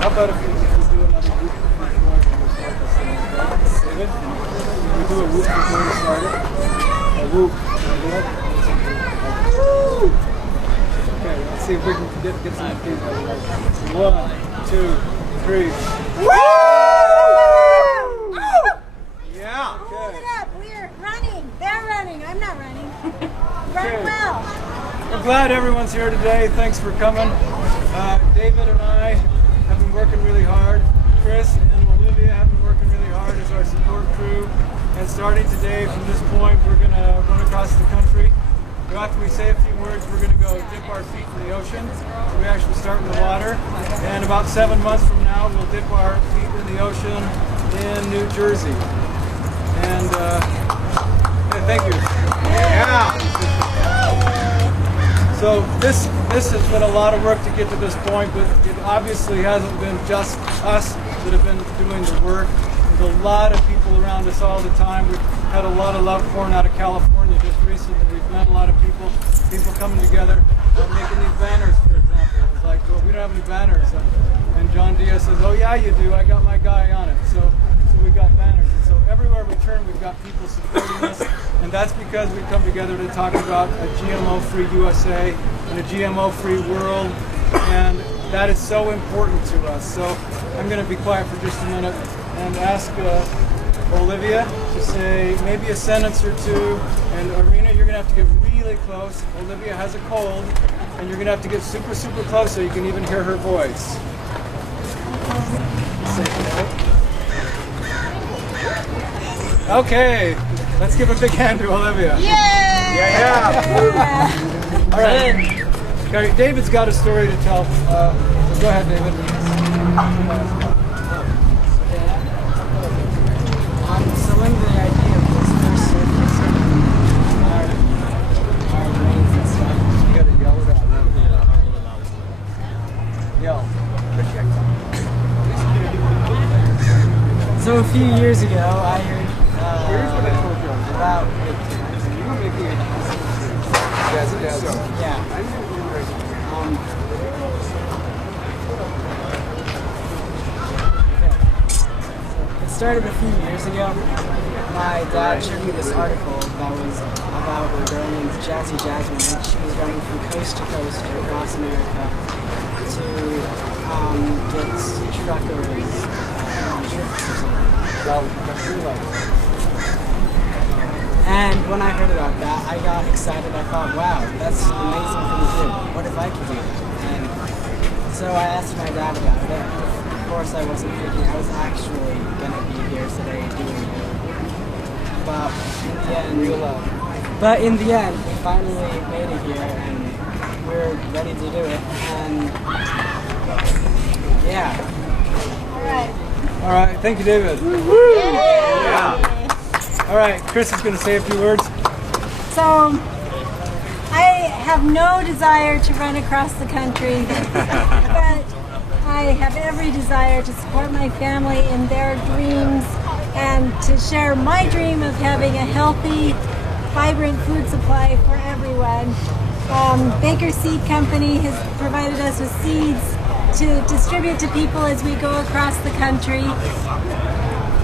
how about if we do another whoop before we start this thing, okay? David, we do a whoop before we start it. A whoop. Woo! Okay, let's see if we can get some feedback. 1, 2, 3. Woo! Yeah. Hold it up. We're running. They're running. I'm not running. Run well. We're glad everyone's here today. Thanks for coming. David and I have been working really hard. Kris and Olivia have been working really hard as our support crew. And starting today, from this point, we're going to run across the country. After we say a few words, we're going to go dip our feet in the ocean. So we actually start in the water. And about 7 months from now, we'll dip our feet in the ocean in New Jersey. And yeah, thank you. Yeah. So this has been a lot of work to get to this point, but it obviously hasn't been just us that have been doing the work. There's a lot of people around us all the time. We've had a lot of love pouring out of California just recently. We've met a lot of people coming together, making these banners, for example. It's like, well, we don't have any banners. And John Diaz says, oh yeah, you do. I got my guy on it. So we've got banners. And so everywhere we turn, we've got people supporting us. And that's because we come together to talk about a GMO Free USA and a GMO Free world. And that is so important to us. So I'm going to be quiet for just a minute and ask Olivia to say maybe a sentence or two. And Arena, you're going to have to get really close. Olivia has a cold, and you're going to have to get super, super close so you can even hear her voice. Okay, let's give a big hand to Olivia. Yay! Yeah. All right. Okay, David's got a story to tell. Go ahead, David. So when the idea of this first surfaced, our brains and stuff, You gotta yell it out. Yell. So a few years ago, I heard about yeah. It started a few years ago. My dad showed me this article that was about a girl named Jazzy Jasmine, and she was running from coast to coast across America to get truckers trips or something. And when I heard about that, I got excited. I thought, wow, that's an amazing thing to do. What if I could do it? And so I asked my dad about it. Of course, I wasn't thinking I was actually going to be here today doing it. But in the end, we finally made it here, and we're ready to do it. And yeah. All right, thank you, David. Yeah. All right, Kris is going to say a few words. So, I have no desire to run across the country, but I have every desire to support my family in their dreams and to share my dream of having a healthy, vibrant food supply for everyone. Baker Seed Company has provided us with seeds to distribute to people as we go across the country.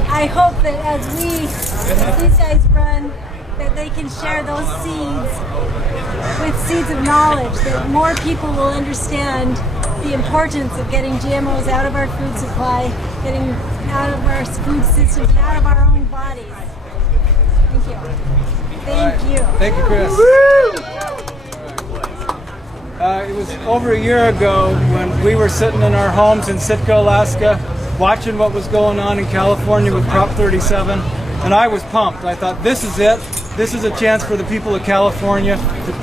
I hope that as these guys run, that they can share those seeds with seeds of knowledge, that more people will understand the importance of getting GMOs out of our food supply, getting out of our food systems, and out of our own bodies. Thank you. Thank you. Thank you, Kris. It was over a year ago when we were sitting in our homes in Sitka, Alaska, watching what was going on in California with Prop 37, and I was pumped. I thought, this is it. This is a chance for the people of California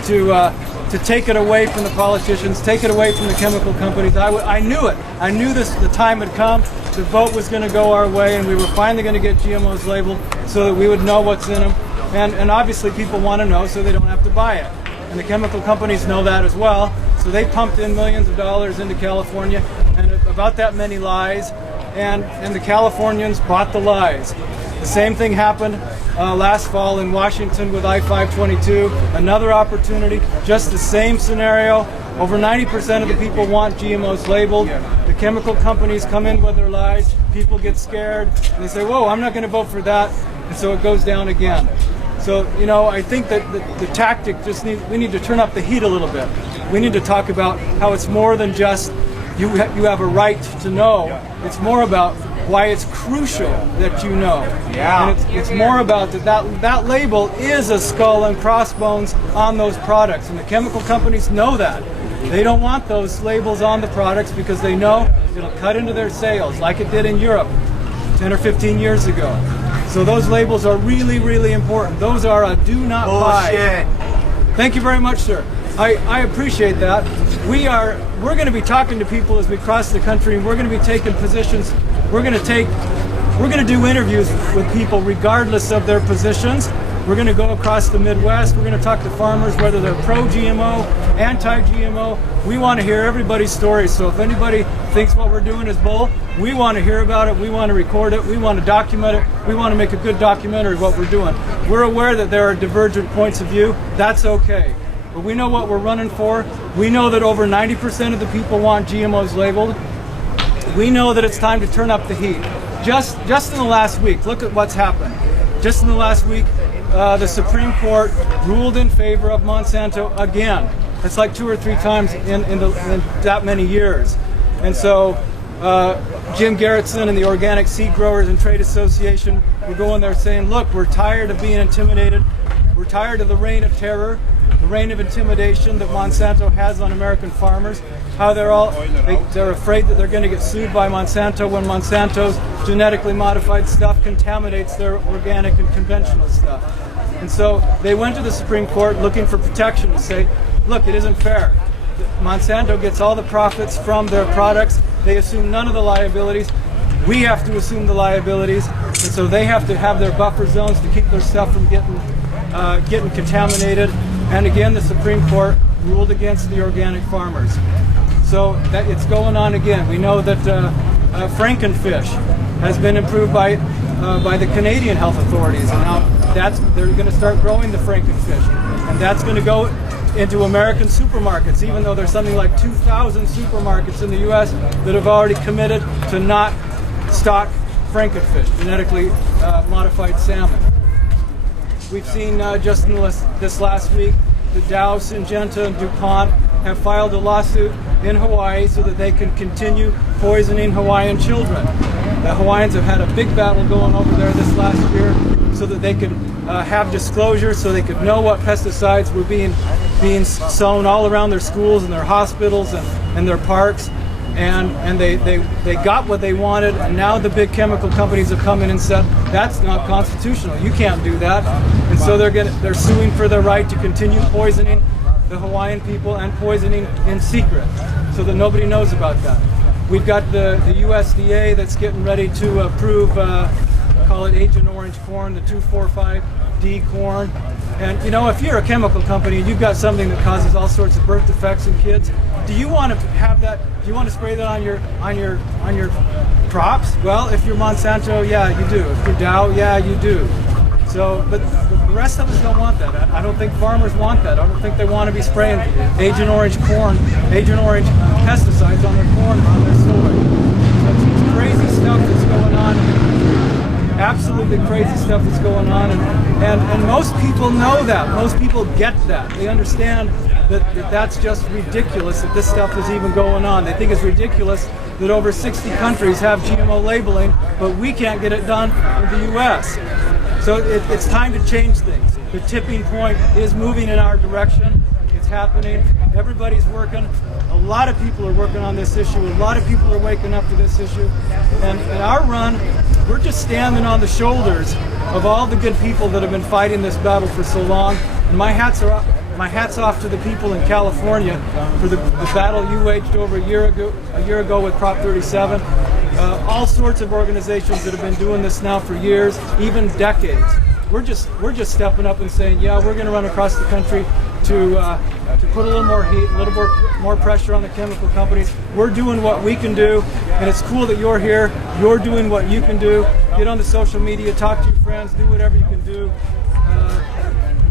to take it away from the politicians, take it away from the chemical companies. I knew it. I knew the time had come. The vote was going to go our way, and we were finally going to get GMOs labeled so that we would know what's in them. And obviously people want to know so they don't have to buy it. And the chemical companies know that as well. So they pumped in millions of dollars into California, and about that many lies. And the Californians bought the lies. The same thing happened last fall in Washington with I-522, another opportunity, just the same scenario. Over 90% of the people want GMOs labeled. The chemical companies come in with their lies, people get scared, and they say, whoa, I'm not going to vote for that, and so it goes down again. So, you know, I think that the tactic we need to turn up the heat a little bit. We need to talk about how it's more than just you have a right to know. It's more about why it's crucial that you know. Yeah. And it's more about that label is a skull and crossbones on those products, and the chemical companies know that. They don't want those labels on the products because they know it'll cut into their sales like it did in Europe 10 or 15 years ago. So those labels are really, really important. Those are a do not buy. Thank you very much, sir. I appreciate that. We're going to be talking to people as we cross the country, and we're going to be taking positions. We're going to do interviews with people regardless of their positions. We're going to go across the Midwest. We're going to talk to farmers, whether they're pro-GMO, anti-GMO. We want to hear everybody's stories. So if anybody thinks what we're doing is bull, we want to hear about it. We want to record it. We want to document it. We want to make a good documentary of what we're doing. We're aware that there are divergent points of view. That's okay. But we know what we're running for. We know that over 90% of the people want GMOs labeled. We know that it's time to turn up the heat. Just in the last week, look at what's happened. Just in the last week, the Supreme Court ruled in favor of Monsanto again. That's like 2 or 3 times in that many years. And so Jim Garrettson and the Organic Seed Growers and Trade Association were going there saying, look, we're tired of being intimidated. We're tired of the reign of terror, the reign of intimidation that Monsanto has on American farmers. How they're afraid that they're going to get sued by Monsanto when Monsanto's genetically modified stuff contaminates their organic and conventional stuff. And so they went to the Supreme Court looking for protection to say, look, it isn't fair. Monsanto gets all the profits from their products. They assume none of the liabilities. We have to assume the liabilities. And so they have to have their buffer zones to keep their stuff from getting contaminated. And again, the Supreme Court ruled against the organic farmers. So that it's going on again. We know that Frankenfish has been approved by the Canadian health authorities, and now they're going to start growing the Frankenfish, and that's going to go into American supermarkets, even though there's something like 2,000 supermarkets in the U.S. that have already committed to not stock Frankenfish, genetically modified salmon. We've seen just in this last week, the Dow, Syngenta, and DuPont have filed a lawsuit in Hawaii so that they can continue poisoning Hawaiian children. The Hawaiians have had a big battle going over there this last year so that they could have disclosure, so they could know what pesticides were being sown all around their schools and their hospitals and their parks. And they got what they wanted, and now the big chemical companies have come in and said, that's not constitutional, you can't do that. And so they're suing for their right to continue poisoning the Hawaiian people and poisoning in secret so that nobody knows about that. We've got the USDA that's getting ready to approve, call it Agent Orange corn, the 2,4,5-D corn. And you know, if you're a chemical company and you've got something that causes all sorts of birth defects in kids, do you want to have that? Do you want to spray that on your crops? Well, if you're Monsanto, yeah, you do. If you're Dow, yeah, you do. So, but the rest of us don't want that. I don't think farmers want that. I don't think they want to be spraying Agent Orange corn, Agent Orange pesticides on their corn, on their soy. That's crazy stuff that's going on. Absolutely crazy stuff that's going on, and most people know that. Most people get that. They understand that that's just ridiculous that this stuff is even going on. They think it's ridiculous that over 60 countries have GMO labeling, but we can't get it done in the U.S. So it's time to change things. The tipping point is moving in our direction. It's happening. Everybody's working. A lot of people are working on this issue. A lot of people are waking up to this issue. And in our run, we're just standing on the shoulders of all the good people that have been fighting this battle for so long. And my hat's off to the people in California for the battle you waged over a year ago with Prop 37. All sorts of organizations that have been doing this now for years, even decades. We're just stepping up and saying, yeah, we're going to run across the country. to put a little more heat, a little more pressure on the chemical companies. We're doing what we can do, and it's cool that you're here. You're doing what you can do. Get on the social media, talk to your friends, do whatever you can do.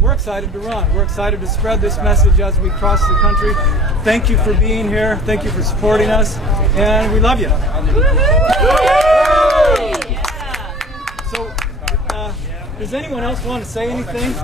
We're excited to run. We're excited to spread this message as we cross the country. Thank you for being here. Thank you for supporting us, and we love you. So, does anyone else want to say anything?